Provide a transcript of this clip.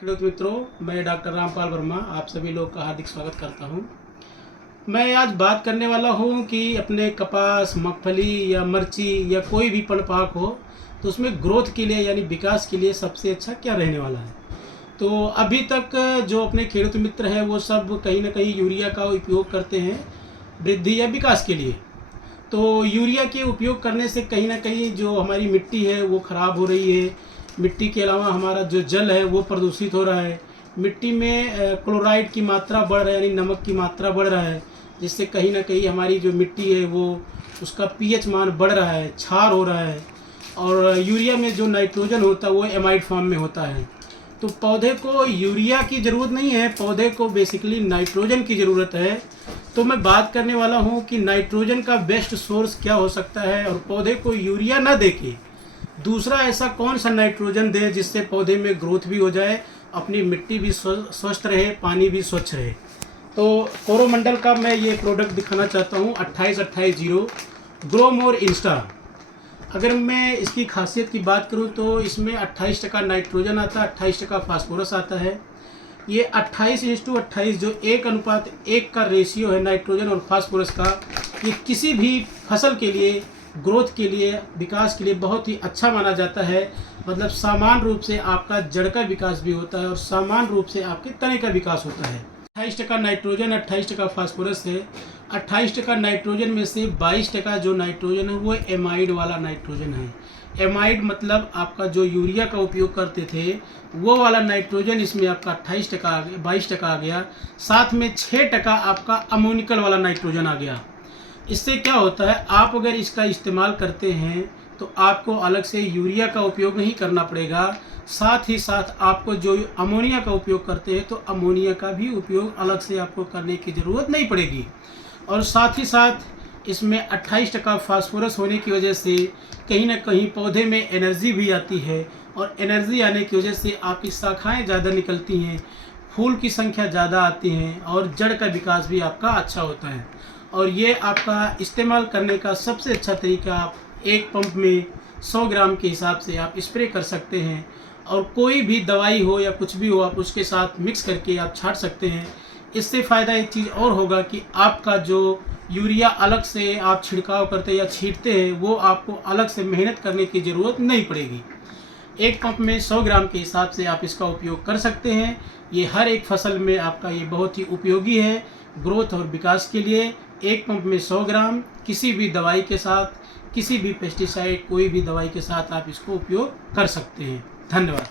खेडूत मित्रों, मैं डॉक्टर रामपाल वर्मा आप सभी लोग का हार्दिक स्वागत करता हूं। मैं आज बात करने वाला हूं कि अपने कपास, मूंगफली या मिर्ची या कोई भी पनपाक हो तो उसमें ग्रोथ के लिए यानी विकास के लिए सबसे अच्छा क्या रहने वाला है। तो अभी तक जो अपने खेडूत मित्र हैं वो सब कहीं ना कहीं यूरिया का उपयोग करते हैं वृद्धि या विकास के लिए। तो यूरिया के उपयोग करने से कहीं ना कहीं जो हमारी मिट्टी है वो ख़राब हो रही है। मिट्टी के अलावा हमारा जो जल है वो प्रदूषित हो रहा है। मिट्टी में क्लोराइड की मात्रा बढ़ रहा है यानी नमक की मात्रा बढ़ रहा है, जिससे कहीं ना कहीं हमारी जो मिट्टी है वो उसका पीएच मान बढ़ रहा है, क्षार हो रहा है। और यूरिया में जो नाइट्रोजन होता है वो एमाइड फॉर्म में होता है। तो पौधे को यूरिया की ज़रूरत नहीं है, पौधे को बेसिकली नाइट्रोजन की ज़रूरत है। तो मैं बात करने वाला हूँ कि नाइट्रोजन का बेस्ट सोर्स क्या हो सकता है और पौधे को यूरिया ना देके दूसरा ऐसा कौन सा नाइट्रोजन दे जिससे पौधे में ग्रोथ भी हो जाए, अपनी मिट्टी भी स्वस्थ रहे, पानी भी स्वच्छ रहे। तो कोरोमंडल का मैं ये प्रोडक्ट दिखाना चाहता हूँ 28-28-0 ग्रो मोर इंस्टा। अगर मैं इसकी खासियत की बात करूं तो इसमें 28% नाइट्रोजन आता है, 28% फास्फोरस आता है। ये 28:28 जो 1:1 का रेशियो है नाइट्रोजन और फास्फोरस का, ये किसी भी फसल के लिए, ग्रोथ के लिए, विकास के लिए बहुत ही अच्छा माना जाता है। मतलब समान रूप से आपका जड़ का विकास भी होता है और समान रूप से आपके तने का विकास होता है। 28% नाइट्रोजन, 28% फास्फोरस है। 28% नाइट्रोजन में से 22% जो नाइट्रोजन है वो एमाइड वाला नाइट्रोजन है। एमाइड मतलब आपका जो यूरिया का उपयोग करते थे वो वाला नाइट्रोजन इसमें आपका 28% आ गया, 22% आ गया। साथ में 6% आपका अमोनिकल वाला नाइट्रोजन आ गया। इससे क्या होता है, आप अगर इसका इस्तेमाल करते हैं तो आपको अलग से यूरिया का उपयोग नहीं करना पड़ेगा। साथ ही साथ आपको जो अमोनिया का उपयोग करते हैं तो अमोनिया का भी उपयोग अलग से आपको करने की ज़रूरत नहीं पड़ेगी। और साथ ही साथ इसमें 28% फास्फोरस होने की वजह से कहीं ना कहीं पौधे में एनर्जी भी आती है और एनर्जी आने की वजह से आपकी शाखाएं ज़्यादा निकलती हैं, फूल की संख्या ज़्यादा आती हैं और जड़ का विकास भी आपका अच्छा होता है। और ये आपका इस्तेमाल करने का सबसे अच्छा तरीका, आप एक पंप में 100 ग्राम के हिसाब से आप स्प्रे कर सकते हैं और कोई भी दवाई हो या कुछ भी हो आप उसके साथ मिक्स करके आप छाट सकते हैं। इससे फ़ायदा एक चीज़ और होगा कि आपका जो यूरिया अलग से आप छिड़काव करते या छींटते हैं वो आपको अलग से मेहनत करने की ज़रूरत नहीं पड़ेगी। एक पंप में 100 ग्राम के हिसाब से आप इसका उपयोग कर सकते हैं। ये हर एक फसल में आपका ये बहुत ही उपयोगी है ग्रोथ और विकास के लिए। एक पंप में 100 ग्राम किसी भी दवाई के साथ, किसी भी पेस्टिसाइड, कोई भी दवाई के साथ आप इसको उपयोग कर सकते हैं। धन्यवाद।